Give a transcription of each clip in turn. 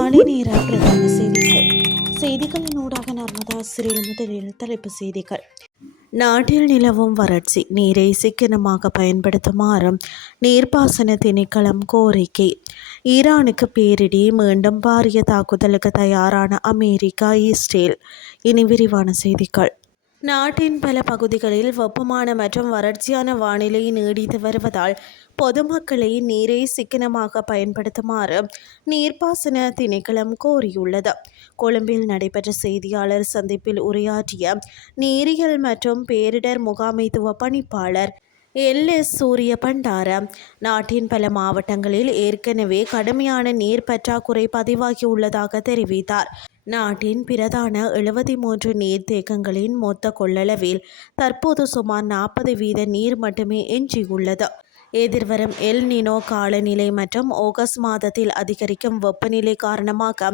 காலை நேர பிரதான செய்திகளின் ஊடாக நர்மதா சிறில் முதலில் தலைப்பு செய்திகள். நாட்டில் நிலவும் வறட்சி, நீரை சிக்கனமாக பயன்படுத்துமாறும் நீர்ப்பாசன திணைக்களம் கோரிக்கை. ஈரானுக்கு பேரிடி, மீண்டும் பாரிய தாக்குதலுக்கு தயாரான அமெரிக்கா, இஸ்ரேல். இனி விரிவான செய்திகள். நாட்டின் பல பகுதிகளில் வெப்பமான மற்றும் வறட்சியான வானிலை நீடித்து வருவதால் பொதுமக்களை நீரை சிக்கனமாக பயன்படுத்துமாறு நீர்ப்பாசன திணைக்களம் கோரியுள்ளது. கொழும்பில் நடைபெற்ற செய்தியாளர் சந்திப்பில் உரையாற்றிய நீரியல் மற்றும் பேரிடர் முகாமைத்துவ பணிப்பாளர் எல்.எஸ். சூரிய பண்டார, நாட்டின் பல மாவட்டங்களில் ஏற்கனவே கடுமையான நீர் பற்றாக்குறை பதிவாகியுள்ளதாக தெரிவித்தார். நாட்டின் பிரதான 73 நீர்த்தேக்கங்களின் மொத்த கொள்ளளவில் தற்போது சுமார் 40% நீர் மட்டுமே எஞ்சியுள்ளது. எதிர்வரும் எல் நினோ காலநிலை மற்றும் ஆகஸ்ட் மாதத்தில் அதிகரிக்கும் வெப்பநிலை காரணமாக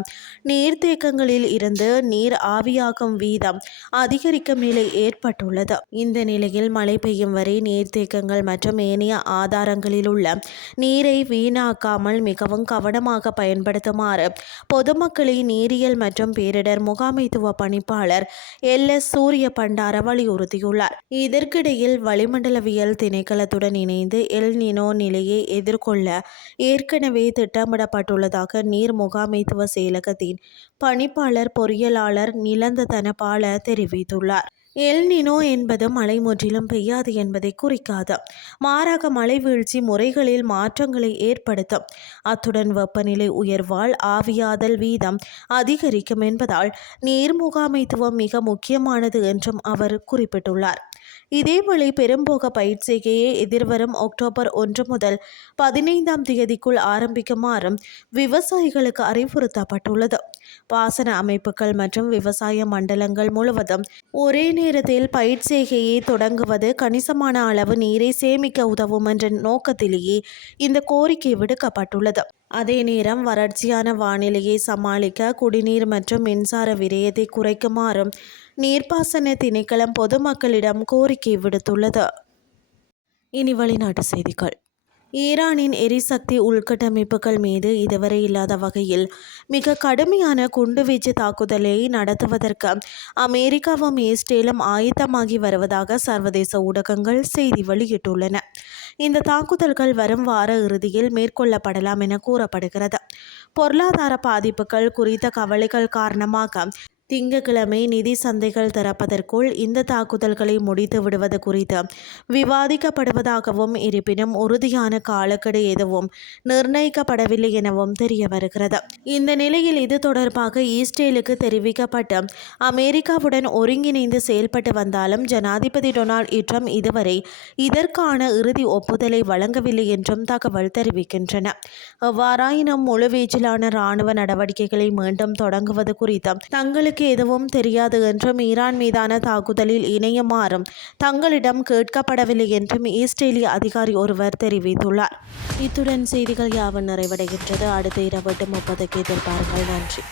நீர்த்தேக்கங்களில் இருந்து நீர் ஆவியாகும் வீதம் அதிகரிக்கும் நிலை ஏற்பட்டுள்ளது. இந்த நிலையில் மழை பெய்யும் வரை நீர்த்தேக்கங்கள் மற்றும் ஏனைய ஆதாரங்களில் உள்ள நீரை வீணாக்காமல் மிகவும் கவனமாக பயன்படுத்துமாறு பொதுமக்களை நீரியல் மற்றும் பேரிடர் முகாமைத்துவ பணிப்பாளர் எல்.எஸ். சூரிய பண்டார வலியுறுத்தியுள்ளார். இதற்கிடையில் வளிமண்டலவியல் திணைக்களத்துடன் இணைந்து எல் நினோ நிலையை எதிர்கொள்ள ஏற்கனவே திட்டமிடப்பட்டுள்ளதாக நீர் முகாமைத்துவ செயலகத்தின் பணிப்பாளர் பொறியியலாளர் நிலந்த தனபால தெரிவித்துள்ளார். எல் நினோ என்பது மழை முற்றிலும் பெய்யாது என்பதை குறிக்காது. மாறாக மழை வீழ்ச்சி முறைகளில் மாற்றங்களை ஏற்படுத்தும். அத்துடன் வெப்பநிலை உயர்வால் ஆவியாதல் வீதம் அதிகரிக்கும் என்பதால் நீர் முகாமைத்துவம் மிக முக்கியமானது என்றும் அவர் குறிப்பிட்டுள்ளார். இதேவேளை பெரும்போக பயிர்ச்செய்கையை எதிர்வரும் அக்டோபர் 1 முதல் 15ஆம் தேதிக்குள் ஆரம்பிக்குமாறும் விவசாயிகளுக்கு அறிவுறுத்தப்பட்டுள்ளது. பாசன அமைப்புகள் மற்றும் விவசாய மண்டலங்கள் முழுவதும் ஒரே நேரத்தில் பயிர்ச்செய்கையை தொடங்குவது கணிசமான அளவு நீரை சேமிக்க உதவும் என்ற நோக்கத்திலேயே இந்த கோரிக்கை விடுக்கப்பட்டுள்ளது. அதே நேரம் வறட்சியான வானிலையை சமாளிக்க குடிநீர் மற்றும் மின்சார விரயத்தை குறைக்குமாறும் நீர்ப்பாசன திணைக்களம் பொதுமக்களிடம் கோரிக்கை விடுத்துள்ளது. இனி வெளிநாட்டு செய்திகள். ஈரானின் எரிசக்தி உள்கட்டமைப்புகள் மீது இதுவரை இல்லாத வகையில் மிக கடுமையான குண்டுவீச்சு தாக்குதலை நடத்துவதற்கு அமெரிக்காவும் இஸ்ரேலும் ஆயத்தமாகி வருவதாக சர்வதேச ஊடகங்கள் செய்தி வெளியிட்டுள்ளன. இந்த தாக்குதல்கள் வரும் வார இறுதியில் மேற்கொள்ளப்படலாம் என கூறப்படுகிறது. பொருளாதார பாதிப்புகள் குறித்த கவலைகள் காரணமாக திங்கட்கிழமை நிதி சந்தைகள் திறப்பதற்குள் இந்த தாக்குதல்களை முடித்து விடுவது குறித்து விவாதிக்கப்படுவதாகவும், இருப்பினும் உறுதியான காலக்கெடு எதுவும் நிர்ணயிக்கப்படவில்லை எனவும் தெரிய வருகிறது. இந்த நிலையில் இது தொடர்பாக இஸ்ரேலுக்கு தெரிவிக்கப்பட்டு அமெரிக்காவுடன் ஒருங்கிணைந்து செயல்பட்டு வந்தாலும் ஜனாதிபதி டொனால்ட் ட்ரம்ப் இதுவரை இதற்கான இறுதி ஒப்புதலை வழங்கவில்லை என்றும் தகவல் தெரிவிக்கின்றன. எவ்வாறாயினும் முழுவீச்சிலான இராணுவ நடவடிக்கைகளை மீண்டும் தொடங்குவது குறித்து தங்களுக்கு எதுவும் தெரியாது என்றும் ஈரான் மீதான தாக்குதலில் இணையுமாறும் தங்களிடம் கேட்கப்படவில்லை என்றும் இஸ்ரேலிய அதிகாரி ஒருவர் தெரிவித்துள்ளார். இத்துடன் செய்திகள் யாவும் நிறைவடைகின்றது. அடுத்த இரவு 8:30 எதிர்பாருங்கள். நன்றி.